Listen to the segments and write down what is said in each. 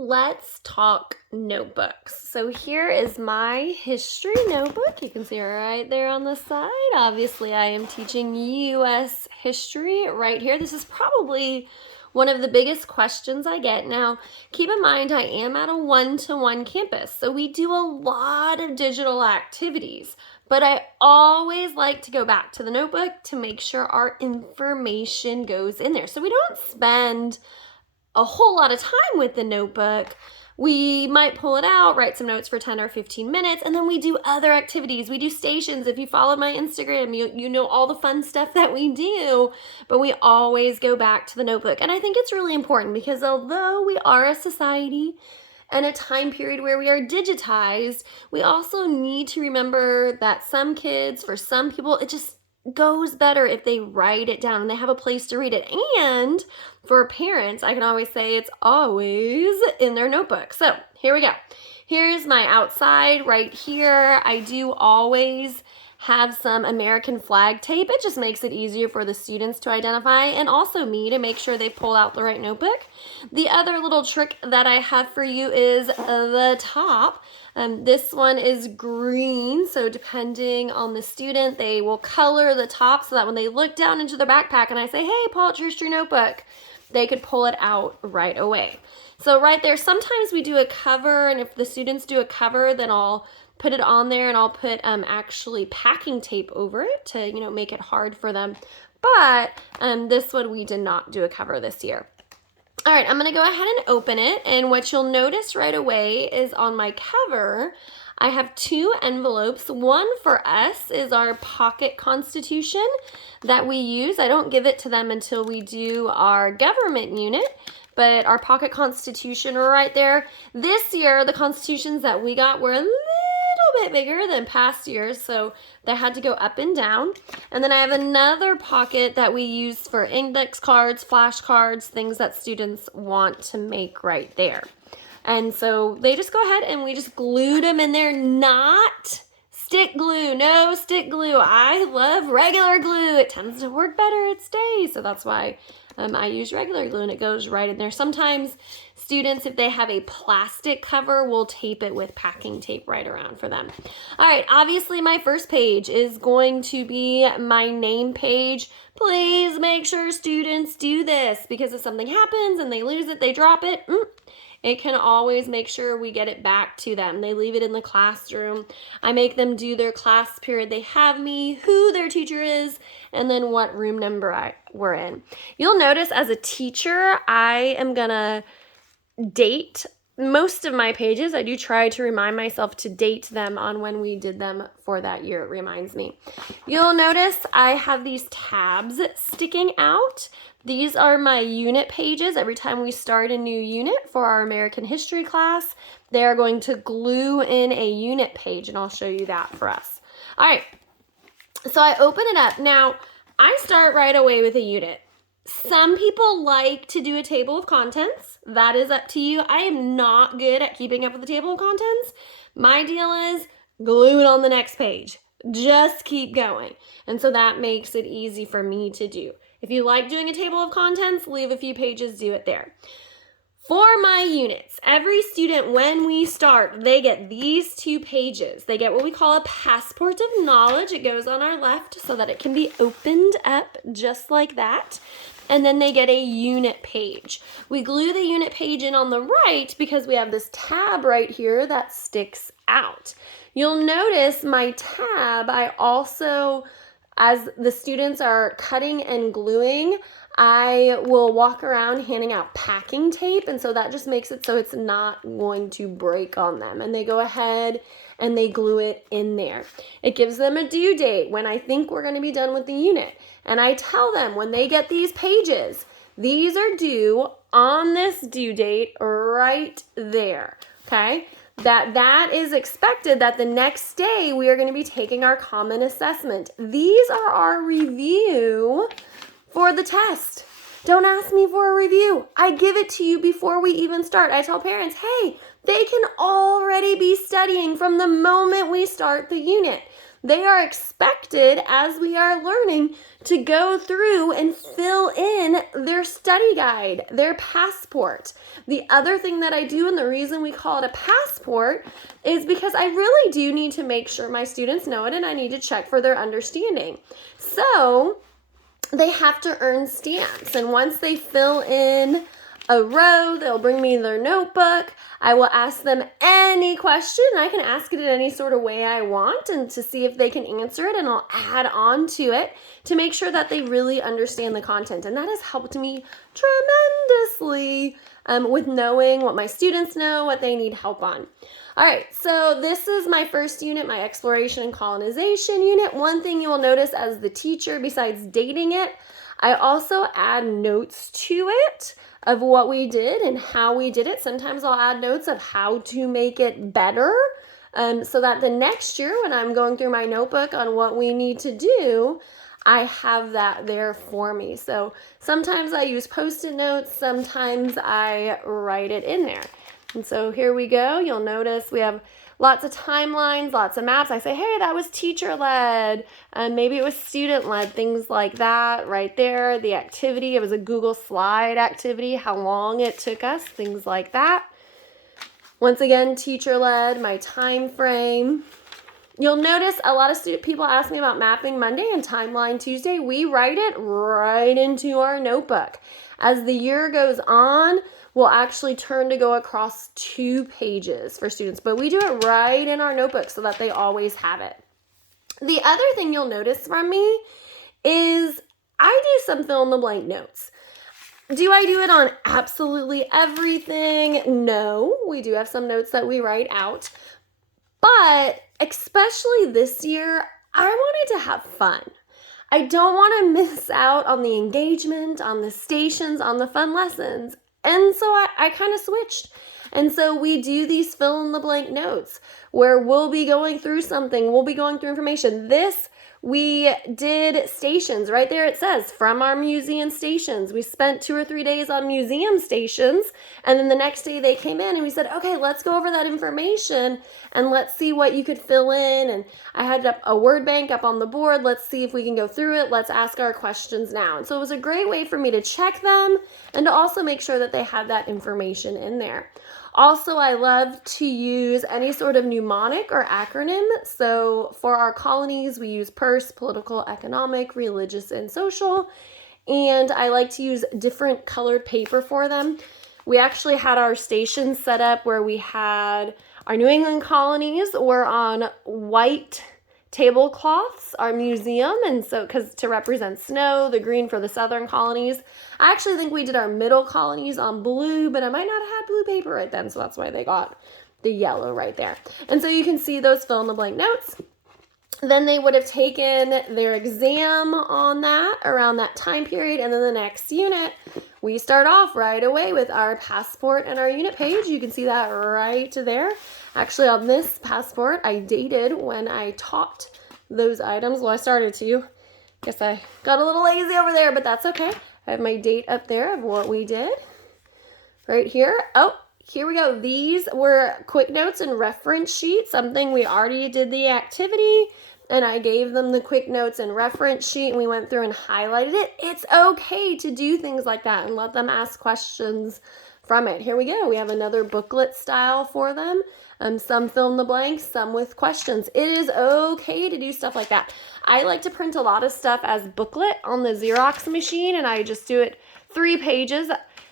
Let's talk notebooks. So here is my history notebook. You can see it right there on the side. Obviously, I am teaching U.S. history right here. This is probably one of the biggest questions I get. Now, keep in mind, I am at a one-to-one campus, so we do a lot of digital activities, but I always like to go back to the notebook to make sure our information goes in there. So we don't spend a whole lot of time with the notebook. We might pull it out, write some notes for 10 or 15 minutes, and then we do other activities. We do stations. If you followed my Instagram, you know all the fun stuff that we do, but we always go back to the notebook. And I think it's really important because although we are a society and a time period where we are digitized, we also need to remember that some kids, for some people, it just goes better if they write it down and they have a place to read it. And for parents, I can always say it's always in their notebook. So here we go. Here's my outside right here. I do always have some American flag tape. It just makes it easier for the students to identify and also me to make sure they pull out the right notebook. The other little trick that I have for you is the top. This one is green, so depending on the student, they will color the top so that when they look down into their backpack and I say, hey, pull out your history notebook, they could pull it out right away. So right there, sometimes we do a cover, and if the students do a cover, then I'll put it on there and I'll put actually packing tape over it to, make it hard for them. But this one we did not do a cover this year. All right, I'm gonna go ahead and open it, and what you'll notice right away is on my cover, I have two envelopes. One for us is our pocket constitution that we use. I don't give it to them until we do our government unit, but our pocket constitution right there. This year, the constitutions that we got were a little bit bigger than past years, so they had to go up and down. And then I have another pocket that we use for index cards, flashcards, things that students want to make right there. And so they just go ahead and we just glued them in there, not stick glue, no stick glue. I love regular glue. It tends to work better, it stays. So that's why I use regular glue and it goes right in there. Sometimes students, if they have a plastic cover, will tape it with packing tape right around for them. All right, obviously my first page is going to be my name page. Please make sure students do this because if something happens and they lose it, they drop it, it can always make sure we get it back to them. They leave it in the classroom. I make them do their class period they have me, who their teacher is, and then what room number we're in. You'll notice as a teacher, I am gonna date most of my pages. I do try to remind myself to date them on when we did them for that year. It reminds me. You'll notice I have these tabs sticking out. These are my unit pages. Every time we start a new unit for our American history class, they are going to glue in a unit page, and I'll show you that for us. All right, so I open it up. Now, I start right away with a unit. Some people like to do a table of contents. That is up to you. I am not good at keeping up with the table of contents. My deal is glue it on the next page. Just keep going. And so that makes it easy for me to do. If you like doing a table of contents, leave a few pages, do it there. For my units, every student, when we start, they get these two pages. They get what we call a passport of knowledge. It goes on our left so that it can be opened up just like that. And then they get a unit page. We glue the unit page in on the right because we have this tab right here that sticks out. You'll notice my tab, I also, as the students are cutting and gluing, I will walk around handing out packing tape, and so that just makes it so it's not going to break on them. And they go ahead and they glue it in there. It gives them a due date when I think we're going to be done with the unit. And I tell them when they get these pages, these are due on this due date right there, okay? That is expected that the next day we are going to be taking our common assessment. These are our review for the test. Don't ask me for a review. I give it to you before we even start. I tell parents, hey, they can already be studying from the moment we start the unit. They are expected, as we are learning, to go through and fill in their study guide, their passport. The other thing that I do, and the reason we call it a passport, is because I really do need to make sure my students know it, and I need to check for their understanding. So they have to earn stamps, and once they fill in a row, they'll bring me their notebook. I will ask them any question. I can ask it in any sort of way I want and to see if they can answer it, and I'll add on to it to make sure that they really understand the content. And that has helped me tremendously with knowing what my students know, what they need help on. All right, so this is my first unit, my exploration and colonization unit. One thing you will notice as the teacher, besides dating it, I also add notes to it of what we did and how we did it. Sometimes I'll add notes of how to make it better so that the next year when I'm going through my notebook on what we need to do, I have that there for me. So sometimes I use Post-it notes, sometimes I write it in there. And so here we go. You'll notice we have lots of timelines, lots of maps. I say, hey, that was teacher-led. Maybe it was student-led, things like that right there. The activity, it was a Google Slide activity, how long it took us, things like that. Once again, teacher-led, my time frame. You'll notice a lot of people ask me about Mapping Monday and Timeline Tuesday. We write it right into our notebook. As the year goes on, we'll actually turn to go across 2 pages for students, but we do it right in our notebook so that they always have it. The other thing you'll notice from me is I do some fill-in-the-blank notes. Do I do it on absolutely everything? No, we do have some notes that we write out, but especially this year, I wanted to have fun. I don't want to miss out on the engagement, on the stations, on the fun lessons. And so I kind of switched. And so we do these fill-in-the-blank notes where we'll be going through something. We'll be going through information. We did stations. Right there it says, from our museum stations. We spent 2 or 3 days on museum stations. And then the next day they came in and we said, okay, let's go over that information and let's see what you could fill in. And I had a word bank up on the board. Let's see if we can go through it. Let's ask our questions now. And so it was a great way for me to check them and to also make sure that they had that information in there. Also, I love to use any sort of mnemonic or acronym. So for our colonies, we use PERS, political, economic, religious, and social. And I like to use different colored paper for them. We actually had our stations set up where we had our New England colonies were on white tablecloths, our museum, and so because to represent snow, the green for the southern colonies. I actually think we did our middle colonies on blue, but I might not have had blue paper right then, so that's why they got the yellow right there. And so you can see those fill-in-the-blank notes. Then they would have taken their exam on that around that time period, and then the next unit, we start off right away with our passport and our unit page. You can see that right there. Actually, on this passport, I dated when I taught those items. Well, I started to. Guess I got a little lazy over there, but that's okay. I have my date up there of what we did right here. Oh, here we go. These were quick notes and reference sheets, something we already did the activity, and I gave them the quick notes and reference sheet, and we went through and highlighted it. It's okay to do things like that and let them ask questions from it. Here we go. We have another booklet style for them. Some fill in the blanks, some with questions. It is okay to do stuff like that. I like to print a lot of stuff as booklet on the Xerox machine, and I just do it 3 pages,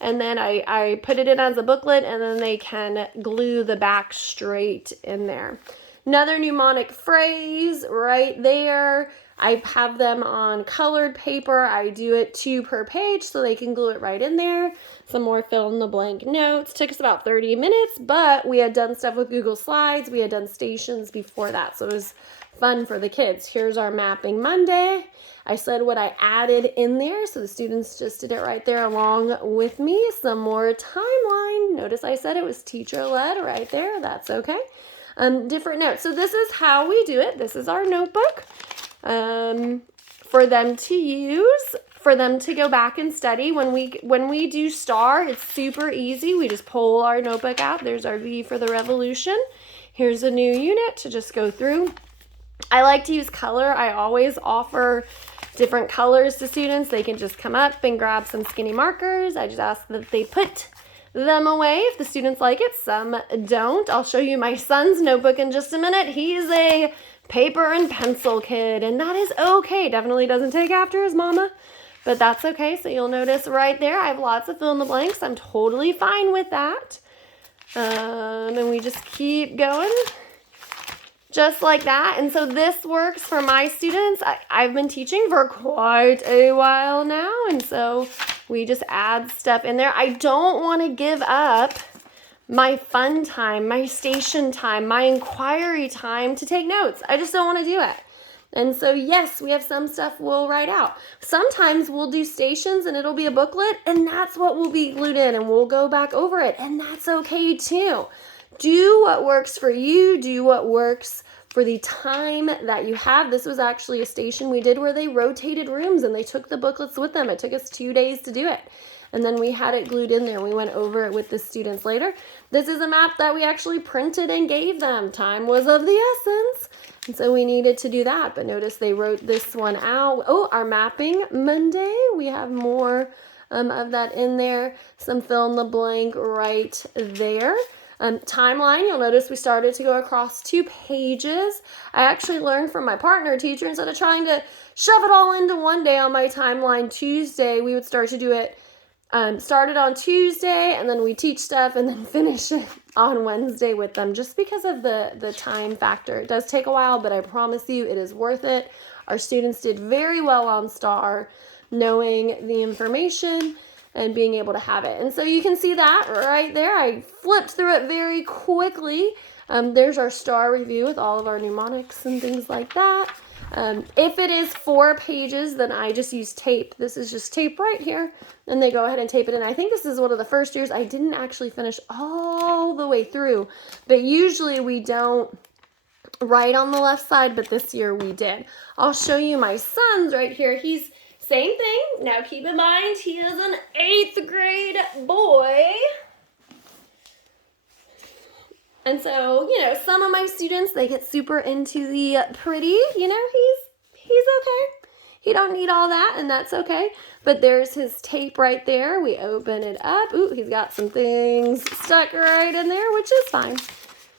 and then I put it in as a booklet, and then they can glue the back straight in there. Another mnemonic phrase right there. I have them on colored paper. I do it 2 per page so they can glue it right in there. Some more fill-in-the-blank notes. Took us about 30 minutes, but we had done stuff with Google Slides. We had done stations before that, so it was fun for the kids. Here's our Mapping Monday. I said what I added in there, so the students just did it right there along with me. Some more timeline. Notice I said it was teacher-led right there. That's okay. Different notes. So this is how we do it. This is our notebook. For them to use, for them to go back and study. When we do STAR, it's super easy. We just pull our notebook out. There's our V for the revolution. Here's a new unit to just go through I like to use color. I always offer different colors to students. They can just come up and grab some skinny markers. I just ask that they put them away if the students like it. Some don't. I'll show you my son's notebook in just a minute. He's a paper and pencil kid, and that is okay. Definitely doesn't take after his mama, but that's okay. So you'll notice right there, I have lots of fill in the blanks. I'm totally fine with that. And we just keep going. Just like that. And so this works for my students. I've been teaching for quite a while now, and so we just add stuff in there. I don't want to give up my fun time, my station time, my inquiry time to take notes. I just don't want to do it. And so yes, we have some stuff we'll write out. Sometimes we'll do stations and it'll be a booklet, and that's what will be glued in, and we'll go back over it, and that's okay too. Do what works for you. Do what works for the time that you have. This was actually a station we did where they rotated rooms and they took the booklets with them. It took us 2 days to do it. And then we had it glued in there. We went over it with the students later. This is a map that we actually printed and gave them. Time was of the essence. And so we needed to do that. But notice they wrote this one out. Oh, our mapping Monday. We have more of that in there. Some fill in the blank right there. Timeline, you'll notice we started to go across 2 pages. I actually learned from my partner teacher, instead of trying to shove it all into one day on my timeline Tuesday, we would start to do it, started on Tuesday, and then we teach stuff and then finish it on Wednesday with them, just because of the time factor. It does take a while, but I promise you it is worth it. Our students did very well on STAR, knowing the information and being able to have it. And so you can see that right there. I flipped through it very quickly. There's our STAR review with all of our mnemonics and things like that. If it is 4 pages, then I just use tape. This is just tape right here, and they go ahead and tape it in. I think this is one of the first years I didn't actually finish all the way through, but usually we don't write on the left side, but this year we did. I'll show you my son's right here. He's same thing. Now keep in mind, he is an 8th grade boy. And so, you know, some of my students, they get super into the pretty, you know, he's okay. He don't need all that, and that's okay. But there's his tape right there. We open it up. Ooh, he's got some things stuck right in there, which is fine.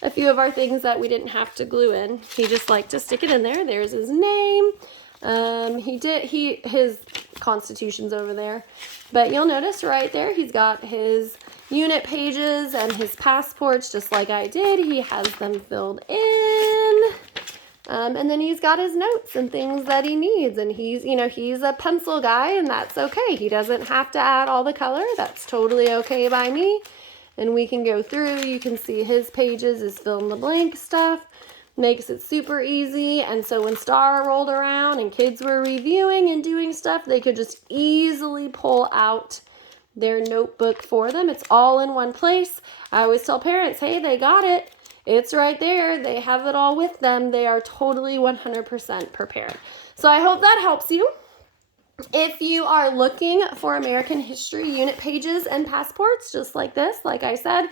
A few of our things that we didn't have to glue in. He just liked to stick it in there. There's his name. His constitution's over there, but you'll notice right there, he's got his unit pages and his passports, just like I did. He has them filled in, and then he's got his notes and things that he needs, and he's a pencil guy, and that's okay. He doesn't have to add all the color. That's totally okay by me, and we can go through. You can see his pages, his fill in the blank stuff. Makes it super easy. And so when STAR rolled around and kids were reviewing and doing stuff, they could just easily pull out their notebook for them. It's all in one place. I always tell parents, hey, they got it. It's right there. They have it all with them. They are totally 100% prepared. So I hope that helps you. If you are looking for American history unit pages and passports, just like this, like I said,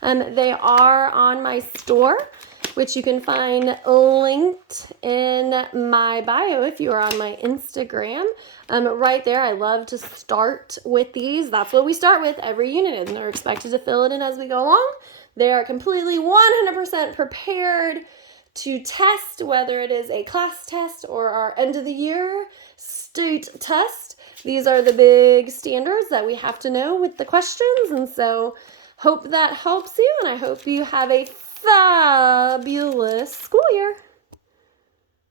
they are on my store, which you can find linked in my bio if you are on my Instagram. Right there, I love to start with these. That's what we start with every unit, and they're expected to fill it in as we go along. They are completely 100% prepared to test, whether it is a class test or our end of the year state test. These are the big standards that we have to know with the questions, and so hope that helps you, and I hope you have a fabulous school year.